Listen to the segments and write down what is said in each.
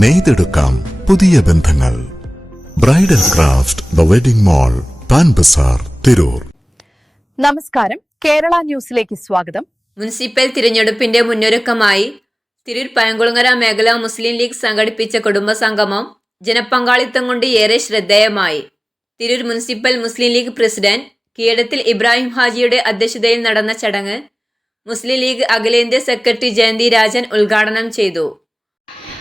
നെയ്തെടുക്കാം പുതിയ ബന്ധങ്ങൾ. Bridal craft the wedding mall, Pan Bazaar, Tirur. നമസ്കാരം, കേരള ന്യൂസിലേക്ക് സ്വാഗതം. മുനിസിപ്പൽ തിരഞ്ഞെടുപ്പിന്റെ മുന്നൊരുക്കമായി തിരൂർ പഴങ്കുളങ്ങര മേഖലാ മുസ്ലിം ലീഗ് സംഘടിപ്പിച്ച കുടുംബ സംഗമം ജനപങ്കാളിത്തം കൊണ്ട് ഏറെ ശ്രദ്ധേയമായി. Tirur municipal Muslim league president Keezhadathil Ibrahim ഹാജിയുടെ അധ്യക്ഷതയിൽ നടന്ന ചടങ്ങ് മുസ്ലിം ലീഗ് അഖിലേന്ത്യാ സെക്രട്ടറി ജയന്തി രാജൻ ഉദ്ഘാടനം ചെയ്തു.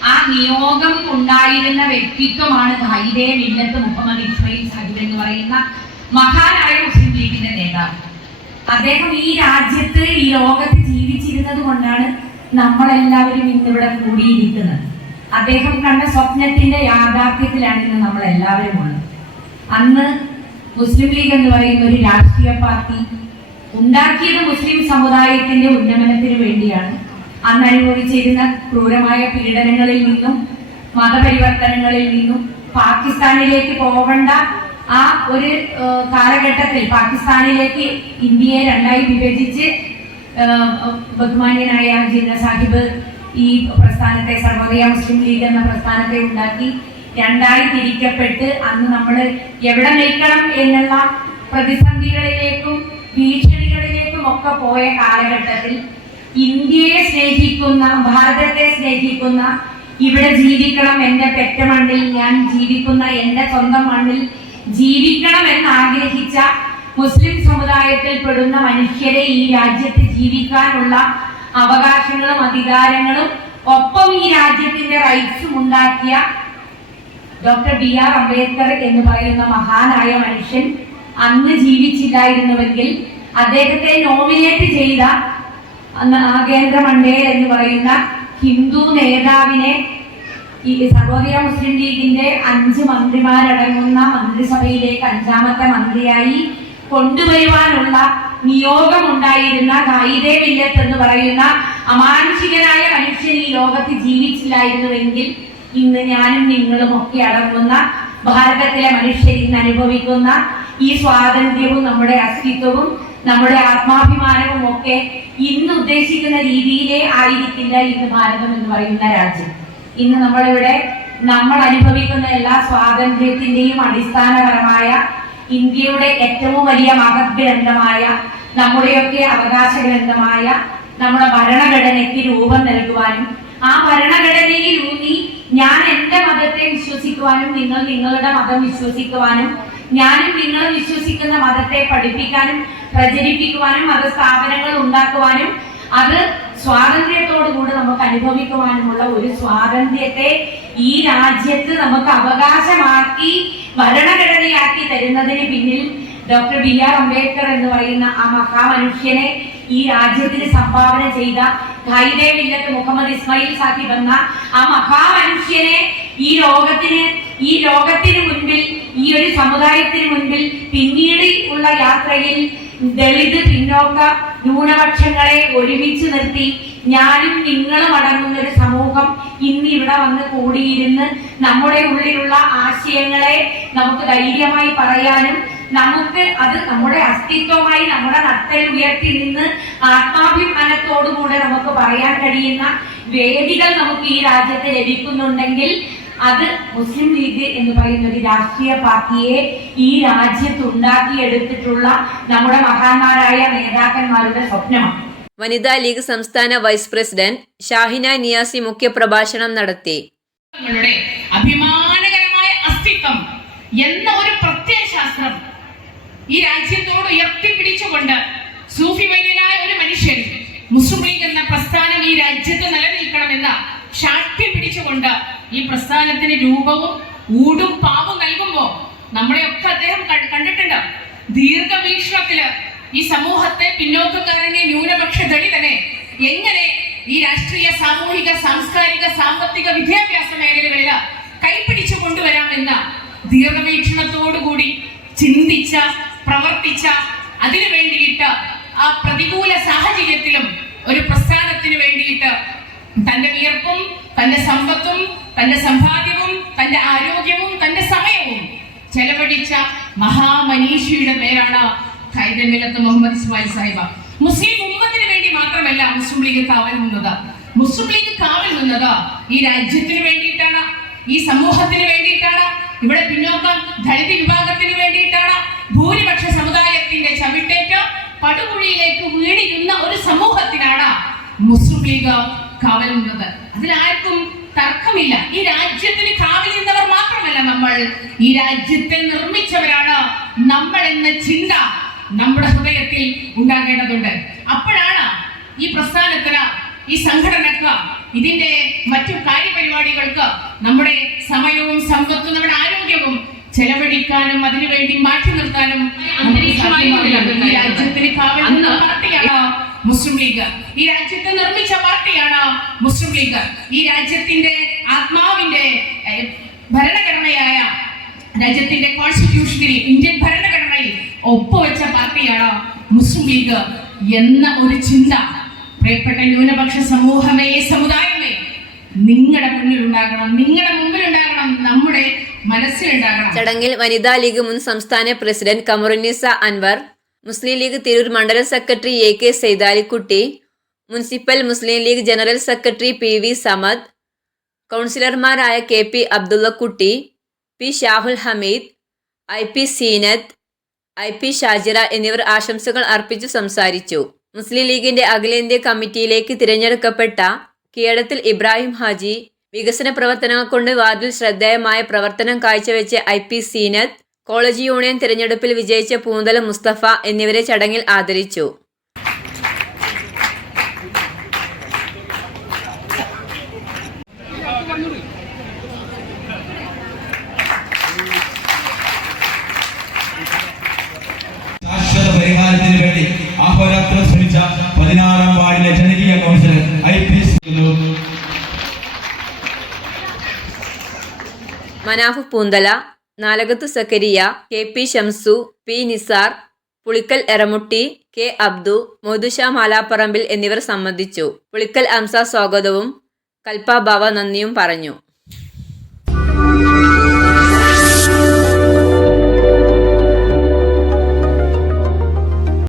ആ നിയോഗം ഉണ്ടായിരുന്ന വ്യക്തിത്വമാണ് ഖൈദെ മില്ലത്ത് മുഹമ്മദ് ഇസ്മായിൽ സാഹിബ് എന്ന് പറയുന്ന മഹാനായ മുസ്ലിം ലീഗിന്റെ നേതാവ്. അദ്ദേഹം ഈ രാജ്യത്ത്, ഈ ലോകത്ത് ജീവിച്ചിരുന്നത് കൊണ്ടാണ് നമ്മളെല്ലാവരും ഇന്നിവിടെ കൂടിയിരിക്കുന്നത്. അദ്ദേഹം കണ്ട സ്വപ്നത്തിന്റെ യാഥാർത്ഥ്യത്തിലാണ് ഇന്ന് നമ്മളെല്ലാവരും ഉള്ളത്. അന്ന് മുസ്ലിം ലീഗ് എന്ന് പറയുന്ന ഒരു രാഷ്ട്രീയ പാർട്ടി ഉണ്ടാക്കിയത് മുസ്ലിം സമുദായത്തിന്റെ ഉന്നമനത്തിന് വേണ്ടിയാണ്. അന്ന് അനുഭവിച്ചിരുന്ന ക്രൂരമായ പീഡനങ്ങളിൽ നിന്നും മതപരിവർത്തനങ്ങളിൽ നിന്നും പാകിസ്ഥാനിലേക്ക് പോകേണ്ട ആ ഒരു കാലഘട്ടത്തിൽ പാകിസ്ഥാനിലേക്ക് ഇന്ത്യയെ രണ്ടായി വിഭജിച്ച് ബഹുമാന്യനായ ജിന്ന സാഹിബ് ഈ പ്രസ്ഥാനത്തെ, സർവോദയ മുസ്ലിം ലീഗ് എന്ന പ്രസ്ഥാനത്തെ ഉണ്ടാക്കി രണ്ടായി തിരിക്കപ്പെട്ട് അന്ന് നമ്മൾ എവിടെ നിൽക്കണം എന്നുള്ള പ്രതിസന്ധികളിലേക്കും ഭീഷണികളിലേക്കും ഒക്കെ പോയ കാലഘട്ടത്തിൽ ഇന്ത്യയെ സ്നേഹിക്കുന്ന, ഭാരതത്തെ സ്നേഹിക്കുന്ന, ഇവിടെ ജീവിക്കണം, എൻ്റെ പെറ്റ മണ്ണിൽ ഞാൻ ജീവിക്കുന്ന എൻ്റെ സ്വന്തം മണ്ണിൽ ജീവിക്കണം എന്ന് ആഗ്രഹിച്ച മുസ്ലിം സമുദായത്തിൽ പെടുന്ന മനുഷ്യരെ ഈ രാജ്യത്ത് ജീവിക്കാനുള്ള അവകാശങ്ങളും അധികാരങ്ങളും ഒപ്പം ഈ രാജ്യത്തിന്റെ റൈറ്റ്സും ഉണ്ടാക്കിയ ഡോക്ടർ BR അംബേദ്കർ എന്ന് പറയുന്ന മഹാനായ മനുഷ്യൻ അന്ന് ജീവിച്ചില്ലായിരുന്നുവെങ്കിൽ അദ്ദേഹത്തെ നോമിനേറ്റ് ചെയ്ത നാഗേന്ദ്ര മണ്ഡേൽ എന്ന് പറയുന്ന ഹിന്ദു നേതാവിനെ ഈ സർവോദയ മുസ്ലിം ലീഗിന്റെ 5 മന്ത്രിമാരടങ്ങുന്ന മന്ത്രിസഭയിലേക്ക് 5ാമത്തെ മന്ത്രിയായി കൊണ്ടുവരുവാനുള്ള നിയോഗമുണ്ടായിരുന്ന ഖൈദെ മില്ലത്ത് എന്ന് പറയുന്ന അമാനുഷികനായ മനുഷ്യൻ ഈ ലോകത്ത് ജീവിച്ചില്ലായിരുന്നുവെങ്കിൽ ഇന്ന് ഞാനും നിങ്ങളും ഒക്കെ അടങ്ങുന്ന ഭാരതത്തിലെ മനുഷ്യർ ഇന്ന് അനുഭവിക്കുന്ന ഈ സ്വാതന്ത്ര്യവും നമ്മുടെ അസ്തിത്വവും നമ്മുടെ ആത്മാഭിമാനവും ഒക്കെ ഇന്ന് ഉദ്ദേശിക്കുന്ന രീതിയിലേ ആയിരിക്കില്ല ഇന്ന് ഭാരതം എന്ന് പറയുന്ന രാജ്യം. ഇന്ന് നമ്മൾ അനുഭവിക്കുന്ന എല്ലാ സ്വാതന്ത്ര്യത്തിന്റെയും അടിസ്ഥാനപരമായ ഇന്ത്യയുടെ ഏറ്റവും വലിയ മഹത് ഗ്രന്ഥമായ, നമ്മുടെയൊക്കെ അവകാശ ഗ്രന്ഥമായ നമ്മുടെ ഭരണഘടനയ്ക്ക് രൂപം നൽകുവാനും ആ ഭരണഘടനയിൽ ഊന്നി ഞാൻ എൻ്റെ മതത്തെ വിശ്വസിക്കുവാനും നിങ്ങൾ നിങ്ങളുടെ മതം വിശ്വസിക്കുവാനും ഞാനും നിങ്ങൾ വിശ്വസിക്കുന്ന മതത്തെ പഠിപ്പിക്കാനും പ്രചരിപ്പിക്കുവാനും മതസ്ഥാപനങ്ങൾ ഉണ്ടാക്കുവാനും അത് സ്വാതന്ത്ര്യത്തോടുകൂടി നമുക്ക് അനുഭവിക്കുവാനുമുള്ള ഒരു സ്വാതന്ത്ര്യത്തെ ഈ രാജ്യത്ത് നമുക്ക് അവകാശമാക്കി ഭരണഘടനയാക്കി തരുന്നതിന് പിന്നിൽ ഡോക്ടർ BR അംബേദ്കർ എന്ന് പറയുന്ന ആ മഹാമനുഷ്യനെ ഈ രാജ്യത്തിന് സംഭാവന ചെയ്ത ഖൈദെ മില്ലത്ത് മുഹമ്മദ് ഇസ്മായിൽ സാഹിബ് എന്ന ആ മഹാമനുഷ്യനെ ഈ ലോകത്തിന് മുൻപിൽ, ഈ ഒരു സമുദായത്തിന് മുൻപിൽ പിന്നീട് ഉള്ള യാത്രയിൽ ദളിത്, പിന്നോക്ക, ന്യൂനപക്ഷങ്ങളെ ഒരുമിച്ച് നിർത്തി ഞാനും നിങ്ങളും അടങ്ങുന്ന ഒരു സമൂഹം ഇന്ന് ഇവിടെ വന്ന് കൂടിയിരുന്ന് നമ്മുടെ ഉള്ളിലുള്ള ആശയങ്ങളെ നമുക്ക് ധൈര്യമായി പറയാനും നമുക്ക് അത് നമ്മുടെ അസ്തിത്വമായി നമ്മുടെ നട്ടൽ ഉയർത്തി നിന്ന് ആത്മാഭിമാനത്തോടുകൂടെ നമുക്ക് പറയാൻ കഴിയുന്ന വേദികൾ നമുക്ക് ഈ രാജ്യത്ത് ലഭിക്കുന്നുണ്ടെങ്കിൽ അത് മുസ്ലിം ലീഗ് എന്ന് പറയുന്ന ഒരു രാഷ്ട്രീയ പാർട്ടിയെ ഈ രാജ്യത്ത് ഉണ്ടാക്കിയെടുത്തിട്ടുള്ള നമ്മുടെ മഹാന്മാരായ നേതാക്കന്മാരുടെ സ്വപ്നമാണ്. വനിതാ ലീഗ് സംസ്ഥാന വൈസ് പ്രസിഡന്റ് ഷാഹിന നിയാസി മുഖ്യപ്രഭാഷണം നടത്തി. അഭിമാനകരമായ അസ്തിത്വം എന്ന ഒരു പ്രത്യയശാസ്ത്രം ഈ രാജ്യത്തോട് ഉയർത്തിപ്പിടിച്ചുകൊണ്ട് സൂഫി വൈദ്യനായ ഒരു മനുഷ്യൻ മുസ്ലിം ലീഗ് എന്ന പ്രസ്ഥാനം ഈ രാജ്യത്ത് നിലനിൽക്കണമെന്ന ശാഠ്യം പിടിച്ചുകൊണ്ട് ഈ പ്രസ്ഥാനത്തിന് രൂപവും ഊടും പാവും നൽകുമ്പോ നമ്മളെയൊക്കെ അദ്ദേഹം കണ്ടിട്ടുണ്ട്. ദീർഘവീക്ഷണത്തില് ഈ സമൂഹത്തെ, പിന്നോക്കക്കാരനെ, ന്യൂനപക്ഷ ദളിതനെ എങ്ങനെ ഈ രാഷ്ട്രീയ, സാമൂഹിക, സാംസ്കാരിക, സാമ്പത്തിക, വിദ്യാഭ്യാസ മേഖലകളിൽ കൈപിടിച്ചു കൊണ്ടുവരാമെന്ന ദീർഘവീക്ഷണത്തോടുകൂടി ചിന്തിച്ച, പ്രവർത്തിച്ച, അതിനു വേണ്ടിയിട്ട് ആ പ്രതികൂല സാഹചര്യത്തിലും ഒരു പ്രസ്ഥാനത്തിന് വേണ്ടിയിട്ട് തന്റെ വിയർപ്പും തന്റെ സമ്പത്തും തന്റെ സമ്പാദ്യവും തന്റെ ആരോഗ്യവും തന്റെ സമയവും ചെലവഴിച്ച മഹാമനീഷിയുടെ പേരാണ് ഖൈദെ മില്ലത്ത് മുഹമ്മദ് ഇസ്മായിൽ സാഹിബ്. മുസ്ലിം ഉമ്മത്തിന് വേണ്ടി മാത്രമല്ല മുസ്ലിം ലീഗ് കാവൽ നിന്നത്. മുസ്ലിം ലീഗ് കാവൽ നിന്നത് ഈ രാജ്യത്തിന് വേണ്ടിയിട്ടാണ്. ഈ സമൂഹത്തിന് വേണ്ടിയിട്ടാണ്, ഇവിടെ പിന്നോക്കം ദളിത് വിഭാഗത്തിന് വേണ്ടിയിട്ടാണ്, ഭൂരിപക്ഷ സമുദായത്തിന്റെ ചവിട്ടേറ്റ് പടുകുഴിയിലേക്ക് വീണിരുന്ന ഒരു സമൂഹത്തിനാണ് മുസ്ലിം ലീഗ് കാവൽ നിന്നത്. അതിലാർക്കും തർക്കമില്ല. ഈ രാജ്യത്തിന് കാവൽ നിന്നവർ മാത്രമല്ല നമ്മൾ, ഈ രാജ്യത്തെ നിർമ്മിച്ചവരാണ് നമ്മൾ എന്ന ചിന്ത നമ്മുടെ ഹൃദയത്തിൽ ഉണ്ടാകേണ്ടതുണ്ട്. അപ്പോഴാണ് ഈ പ്രസ്ഥാനത്തിന്, ഈ സംഘടനക്ക്, ഇതിന്റെ മറ്റു കാര്യപരിപാടികൾക്ക് നമ്മുടെ സമയവും സമ്പത്തും നമ്മുടെ ആരോഗ്യവും ചെലവഴിക്കാനും അതിനുവേണ്ടി മാറ്റി നിർത്താനും ഈ രാജ്യത്തിന് കാവൽ നിന്ന പാർട്ടിയാണ് മുസ്ലിം ലീഗ്. ഈ രാജ്യത്തെ നിർമ്മിച്ച പാർട്ടിയാണ് മുസ്ലിം ലീഗ്. ഈ രാജ്യത്തിന്റെ ആത്മാവിന്റെ ഭരണഘടനയായ രാജ്യത്തിന്റെ കോൺസ്റ്റിറ്റ്യൂഷനിൽ, ഇന്ത്യൻ ഭരണഘടനയിൽ ഒപ്പുവെച്ച പാർട്ടിയാണ് മുസ്ലിം ലീഗ് എന്ന ഒരു ചിന്ത പ്രിയപ്പെട്ട ന്യൂനപക്ഷ സമൂഹമേ, സമുദായമേ, നിങ്ങളുടെ മുന്നിലുണ്ടാകണം, നിങ്ങളുടെ മുമ്പിലുണ്ടാകണം, നമ്മുടെ മനസ്സിലുണ്ടാകണം. ചടങ്ങിൽ വനിതാ ലീഗ് മുൻ സംസ്ഥാന പ്രസിഡന്റ് കമറുന്നിസ അൻവർ, മുസ്ലിം ലീഗ് തിരൂർ മണ്ഡലം secretary AK Saithalikutty, municipal Muslim league general secretary PV Samad, കൗൺസിലർമാരായ KP Abdullakutty, P Shahul Hameed, IP Zeenath, IP Shajira എന്നിവർ ആശംസകൾ അർപ്പിച്ചു സംസാരിച്ചു. മുസ്ലിം ലീഗിന്റെ അഖിലേന്ത്യാ കമ്മിറ്റിയിലേക്ക് തിരഞ്ഞെടുക്കപ്പെട്ട കീഴടത്തിൽ ഇബ്രാഹിം ഹാജി വികസന പ്രവർത്തനങ്ങൾ കൊണ്ട് വാർഡിൽ ശ്രദ്ധേയമായ പ്രവർത്തനം കാഴ്ചവെച്ച IP സീനത്ത്, കോളേജ് യൂണിയൻ തിരഞ്ഞെടുപ്പിൽ വിജയിച്ച പൂന്തല മുസ്തഫ എന്നിവരെ ചടങ്ങിൽ ആദരിച്ചു. ശാശ്വത പരിഹാരത്തിന് വേണ്ടി അഹോരാത്രം ശ്രമിച്ച 16-ാം വാർഡിലെ ജനകീയ councillor IP Manaf Poonthala, Nalakath Zakariya, KP Shamsu, P Nisar, Pulikkal Eramutty, K Abdu, മോദുഷ മാലാപ്പറമ്പിൽ എന്നിവർ സംബന്ധിച്ചു. പുളിക്കൽ അംസ സ്വാഗതവും കൽപ്പ ബാവ നന്ദിയും പറഞ്ഞു.